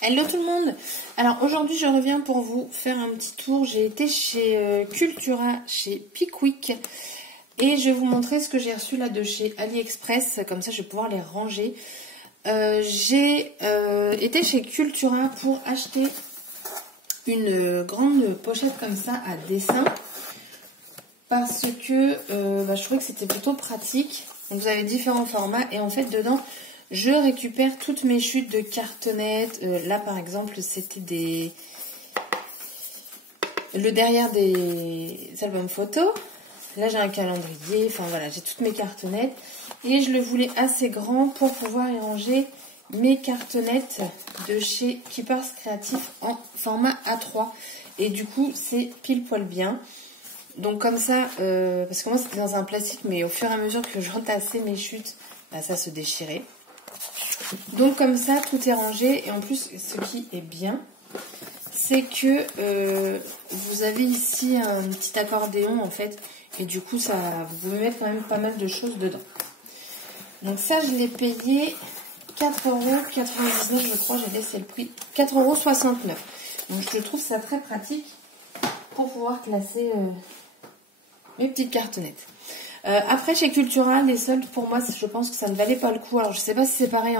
Hello tout le monde. Alors aujourd'hui je reviens pour vous faire un petit tour. J'ai été chez Cultura, chez Pickwick. Et je vais vous montrer ce que j'ai reçu là de chez AliExpress. Comme ça je vais pouvoir les ranger. J'ai été chez Cultura pour acheter une grande pochette comme ça à dessin. Parce que je trouvais que c'était plutôt pratique. Donc vous avez différents formats. Et en fait dedans... je récupère toutes mes chutes de cartonnettes. Là, par exemple, c'était le derrière des albums photos. Là, j'ai un calendrier. Enfin, voilà, j'ai toutes mes cartonnettes. Et je le voulais assez grand pour pouvoir y ranger mes cartonnettes de chez Keepers Creative en format A3. Et du coup, c'est pile poil bien. Donc, comme ça, parce que moi, c'était dans un plastique, mais au fur et à mesure que je rentassais mes chutes, ça se déchirait. Donc comme ça tout est rangé et en plus ce qui est bien c'est que vous avez ici un petit accordéon en fait et du coup ça vous pouvez mettre quand même pas mal de choses dedans. Donc ça je l'ai payé 4,99 € je crois, j'ai laissé le prix 4,69 €. Donc je trouve ça très pratique pour pouvoir classer mes petites cartonnettes. Après chez Cultura, les soldes pour moi je pense que ça ne valait pas le coup. Alors je sais pas si c'est pareil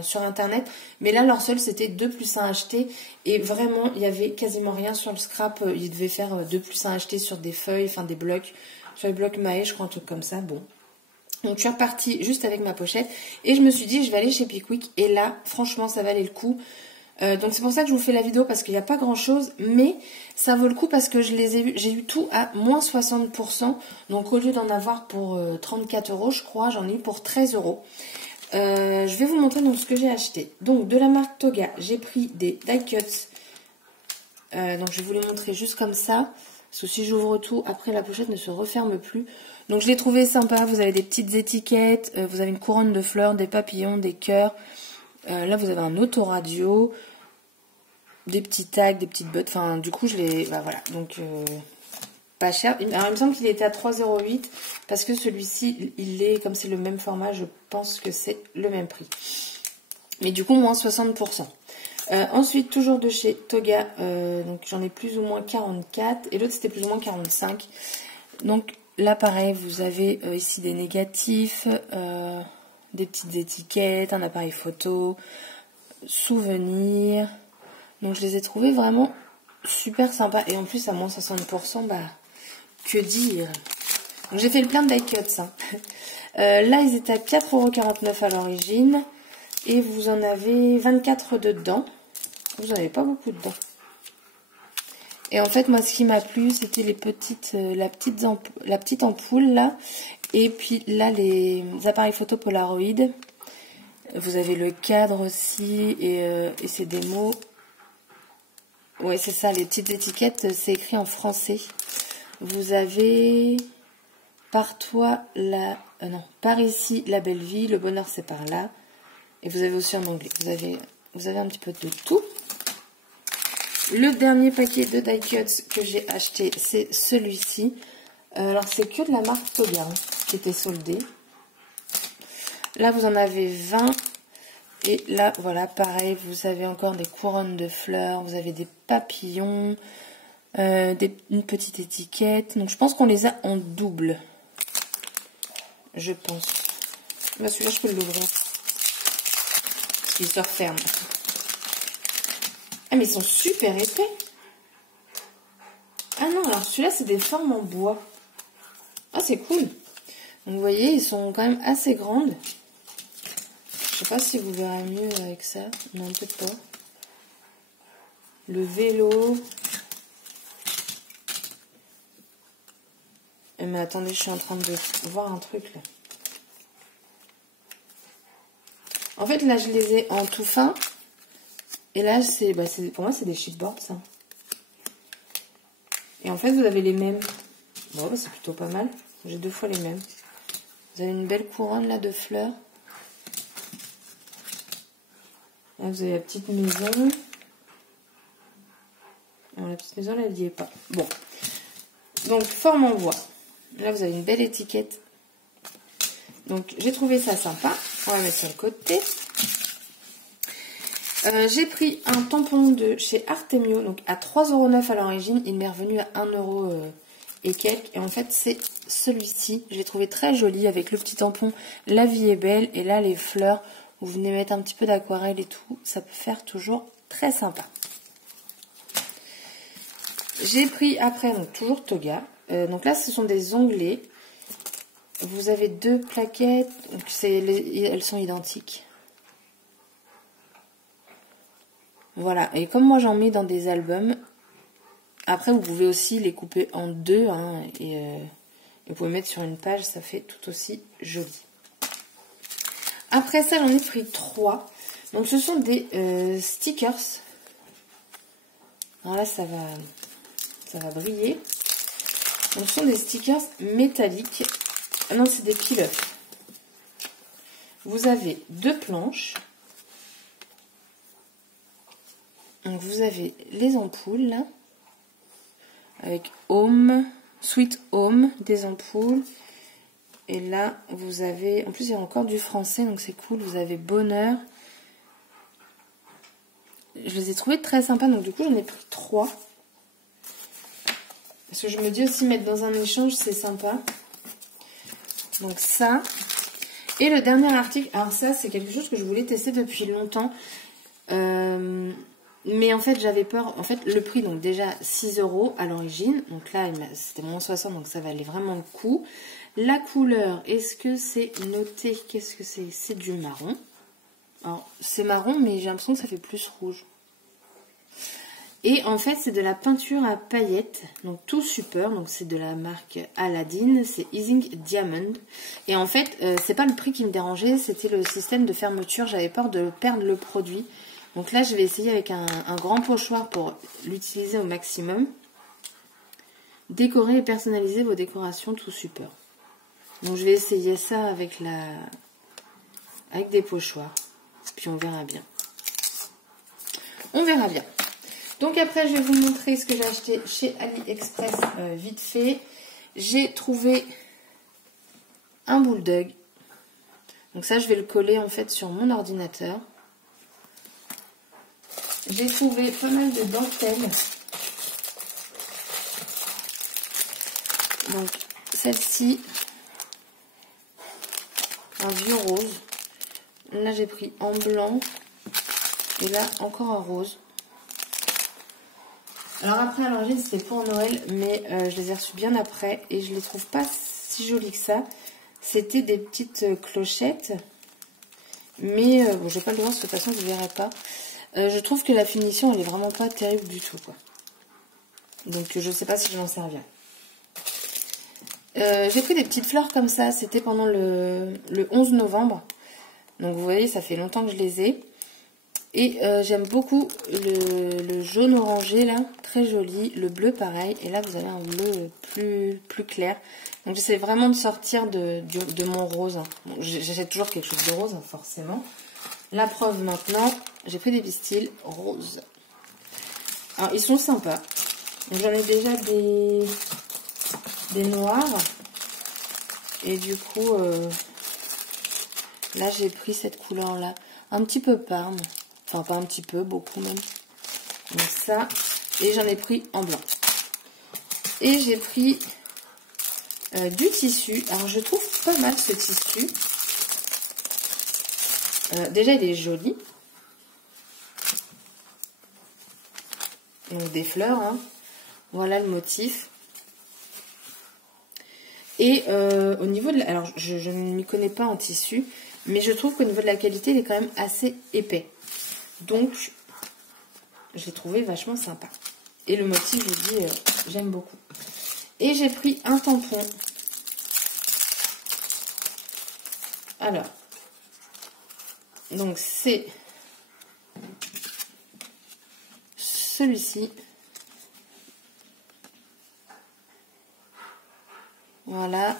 sur internet, mais là leur solde c'était 2 plus 1 acheté et vraiment il y avait quasiment rien sur le scrap. Ils devaient faire 2 plus 1 acheté sur des feuilles, enfin des blocs, sur les blocs Mahé je crois, un truc comme ça. Bon. Donc je suis repartie juste avec ma pochette et je me suis dit je vais aller chez Pickwick et là franchement ça valait le coup. Donc c'est pour ça que je vous fais la vidéo parce qu'il n'y a pas grand chose, mais ça vaut le coup parce que j'ai eu tout à moins 60%. Donc au lieu d'en avoir pour 34 € je crois, j'en ai eu pour 13 €. Je vais vous montrer donc ce que j'ai acheté. Donc de la marque Toga, j'ai pris des die cuts. Donc je vais vous les montrer juste comme ça. Parce que si j'ouvre tout, après la pochette ne se referme plus. Donc je l'ai trouvé sympa, vous avez des petites étiquettes, vous avez une couronne de fleurs, des papillons, des cœurs. Là vous avez un autoradio. Des petits tags, des petites bottes, enfin du coup je les... voilà, donc pas cher. Alors il me semble qu'il était à 3,08 € parce que celui-ci, il est, comme c'est le même format, je pense que c'est le même prix. Mais du coup moins 60%. Ensuite, toujours de chez Toga, donc j'en ai plus ou moins 44 et l'autre c'était plus ou moins 45. Donc là pareil, vous avez ici des négatifs, des petites étiquettes, un appareil photo, souvenirs... Donc je les ai trouvés vraiment super sympas. Et en plus à moins 60%, que dire. Donc j'ai fait le plein de die cuts. Hein. Là ils étaient à 4,49 € à l'origine. Et vous en avez 24 dedans. Vous n'en avez pas beaucoup dedans. Et en fait moi ce qui m'a plu c'était les petites, la petite ampoule là. Et puis là les appareils photo Polaroid. Vous avez le cadre aussi et c'est des mots... Ouais, c'est ça, les petites étiquettes, c'est écrit en français. Vous avez par toi la... par ici la belle vie, le bonheur c'est par là. Et vous avez aussi en anglais. Vous avez un petit peu de tout. Le dernier paquet de die cuts que j'ai acheté, c'est celui-ci. Alors c'est que de la marque Toga qui était soldé. Là vous en avez 20. Et là, voilà, pareil, vous avez encore des couronnes de fleurs, vous avez des papillons, une petite étiquette. Donc, je pense qu'on les a en double. Je pense. Celui-là, je peux l'ouvrir. Parce qu'il se referme. Ah, mais ils sont super épais. Ah non, alors celui-là, c'est des formes en bois. Ah, c'est cool. Donc, vous voyez, ils sont quand même assez grandes. Je sais pas si vous verrez mieux avec ça. Non, peut-être pas. Le vélo. Mais attendez, je suis en train de voir un truc là. En fait, là, je les ai en tout fin. Et là, pour moi, c'est des chipboards, ça. Et en fait, vous avez les mêmes. Bon, c'est plutôt pas mal. J'ai 2 fois les mêmes. Vous avez une belle couronne là de fleurs. Là, vous avez la petite maison. Alors, la petite maison, là, elle n'y est pas. Bon. Donc, forme en bois. Là, vous avez une belle étiquette. Donc, j'ai trouvé ça sympa. On va mettre sur le côté. J'ai pris un tampon de chez Artemio, donc à 3,09 € à l'origine. Il m'est revenu à 1 € et quelques. Et en fait, c'est celui-ci. Je l'ai trouvé très joli avec le petit tampon. La vie est belle. Et là, les fleurs, vous venez mettre un petit peu d'aquarelle et tout. Ça peut faire toujours très sympa. J'ai pris après, donc toujours Toga. Donc là, ce sont des onglets. Vous avez 2 plaquettes. Donc elles sont identiques. Voilà, et comme moi j'en mets dans des albums, après vous pouvez aussi les couper en 2, hein, et vous pouvez mettre sur une page, ça fait tout aussi joli. Après ça, j'en ai pris 3. Donc ce sont des stickers. Alors là, ça va briller. Donc ce sont des stickers métalliques. Ah non, c'est des peel-off. Vous avez 2 planches. Donc vous avez les ampoules là, avec Home, Sweet Home, des ampoules. Et là vous avez, en plus il y a encore du français donc c'est cool, vous avez Bonheur. Je les ai trouvés très sympas, donc du coup j'en ai pris 3. Parce que je me dis aussi mettre dans un échange c'est sympa. Donc ça. Et le dernier article, alors ça c'est quelque chose que je voulais tester depuis longtemps. Mais en fait j'avais peur, en fait le prix, donc déjà 6 € à l'origine, donc là c'était moins 60, donc ça valait vraiment le coup. La couleur, est-ce que c'est noté, qu'est-ce que c'est? C'est du marron. Alors c'est marron mais j'ai l'impression que ça fait plus rouge. Et en fait c'est de la peinture à paillettes, donc tout super, donc c'est de la marque Aladdin, c'est Easing Diamond. Et en fait c'est pas le prix qui me dérangeait, c'était le système de fermeture, j'avais peur de perdre le produit. Donc là, je vais essayer avec un grand pochoir pour l'utiliser au maximum. Décorer et personnaliser vos décorations, tout super. Donc je vais essayer ça avec des pochoirs. Puis on verra bien. On verra bien. Donc après, je vais vous montrer ce que j'ai acheté chez AliExpress vite fait. J'ai trouvé un bulldog. Donc ça, je vais le coller en fait sur mon ordinateur. J'ai trouvé pas mal de dentelles. Donc, celle-ci, un vieux rose. Là, j'ai pris en blanc. Et là, encore un rose. Alors après, à l'origine, c'était pour Noël, mais je les ai reçus bien après. Et je les trouve pas si jolies que ça. C'était des petites clochettes. Mais, bon, je vais pas le voir, parce que de toute façon, je ne verrai pas. Je trouve que la finition, elle est vraiment pas terrible du tout, quoi. Donc, je sais pas si je m'en sers bien. J'ai pris des petites fleurs comme ça. C'était pendant le 11 novembre. Donc, vous voyez, ça fait longtemps que je les ai. Et j'aime beaucoup le jaune orangé, là. Très joli. Le bleu, pareil. Et là, vous avez un bleu plus clair. Donc, j'essaie vraiment de sortir de mon rose. Bon, j'achète toujours quelque chose de rose, hein, forcément. La preuve maintenant, j'ai pris des pistils roses. Alors, ils sont sympas. J'en ai déjà des noirs. Et du coup, là, j'ai pris cette couleur-là. Un petit peu parme. Enfin, pas un petit peu, beaucoup même. Donc ça. Et j'en ai pris en blanc. Et j'ai pris du tissu. Alors, je trouve pas mal ce tissu. Déjà, il est joli. Donc, des fleurs. Hein. Voilà le motif. Et au niveau de la... Alors, je ne m'y connais pas en tissu. Mais je trouve qu'au niveau de la qualité, il est quand même assez épais. Donc, je l'ai trouvé vachement sympa. Et le motif, je vous dis, j'aime beaucoup. Et j'ai pris un tampon. Alors, donc c'est celui-ci. Voilà.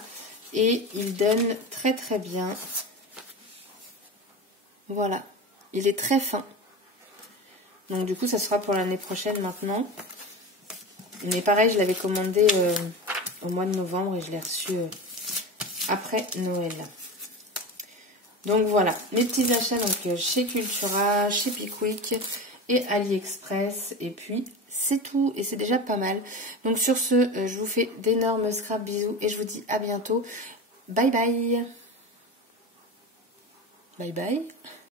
Et il donne très très bien. Voilà. Il est très fin. Donc du coup, ça sera pour l'année prochaine maintenant. Mais pareil, je l'avais commandé au mois de novembre et je l'ai reçu après Noël. Donc voilà, mes petits achats donc chez Cultura, chez Pickwick et AliExpress. Et puis c'est tout et c'est déjà pas mal. Donc sur ce, je vous fais d'énormes scraps, bisous et je vous dis à bientôt. Bye bye. Bye bye.